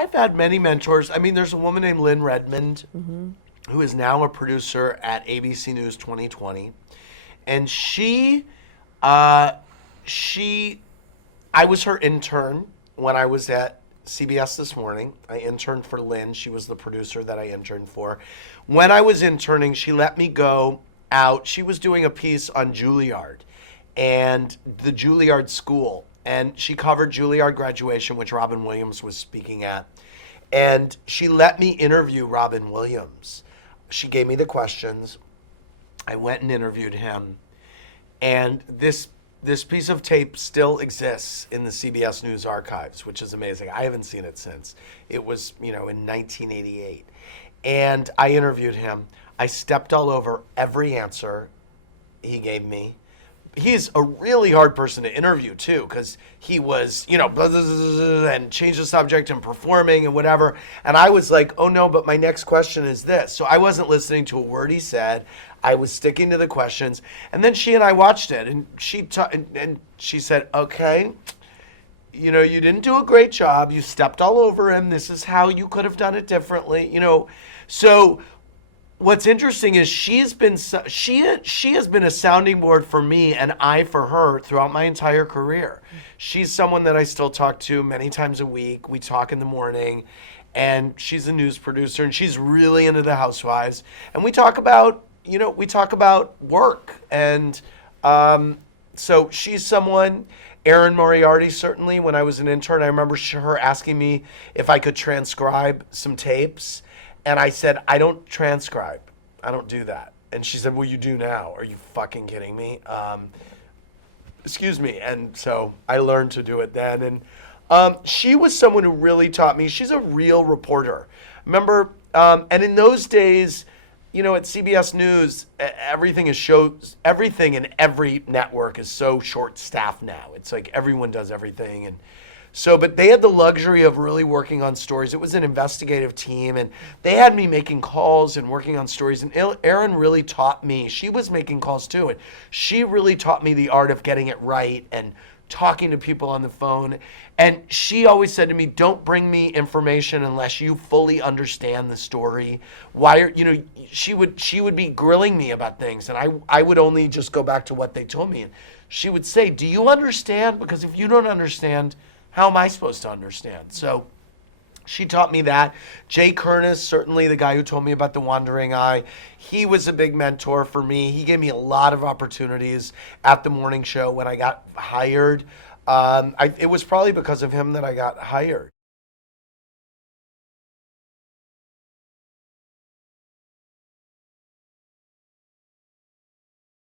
I've had many mentors. I mean, there's a woman named Lynn Redmond who is now a producer at ABC News 2020, and uh, she, I was her intern when I was at CBS This Morning. I interned for Lynn. She was the producer that I interned for. When I was interning, she let me go out. She was doing a piece on Juilliard and the Juilliard School. And she covered Juilliard graduation, which Robin Williams was speaking at. And she let me interview Robin Williams. She gave me the questions. I went and interviewed him. And this piece of tape still exists in the CBS News archives, which is amazing. I haven't seen it since. It was, in 1988. And I interviewed him. I stepped all over every answer he gave me. He's a really hard person to interview too, because he was, blah, blah, blah, blah, and changed the subject and performing and whatever. And I was like, oh no, but my next question is this. So I wasn't listening to a word he said. I was sticking to the questions. And then she and I watched it, and and she said, okay, you didn't do a great job. You stepped all over him. This is how you could have done it differently. So what's interesting is she has been a sounding board for me and I for her throughout my entire career. She's someone that I still talk to many times a week. We talk in the morning, and she's a news producer, and she's really into the Housewives. And we talk about work, and so she's someone. Erin Moriarty, certainly. When I was an intern, I remember her asking me if I could transcribe some tapes. And I said, I don't transcribe. I don't do that. And she said, well, you do now. Are you fucking kidding me? Excuse me. And so I learned to do it then. And she was someone who really taught me. She's a real reporter. Remember, and in those days, at CBS News, everything in every network is so short-staffed now. It's like everyone does everything. And so, but they had the luxury of really working on stories. It was an investigative team, and they had me making calls and working on stories. And Erin really taught me. She was making calls too, and she really taught me the art of getting it right and talking to people on the phone. And she always said to me, don't bring me information unless you fully understand the story. She would be grilling me about things, and I would only just go back to what they told me. And she would say, do you understand? Because if you don't understand, how am I supposed to understand? So she taught me that. Jay Kernis, certainly the guy who told me about the wandering eye, he was a big mentor for me. He gave me a lot of opportunities at the morning show when I got hired. It was probably because of him that I got hired.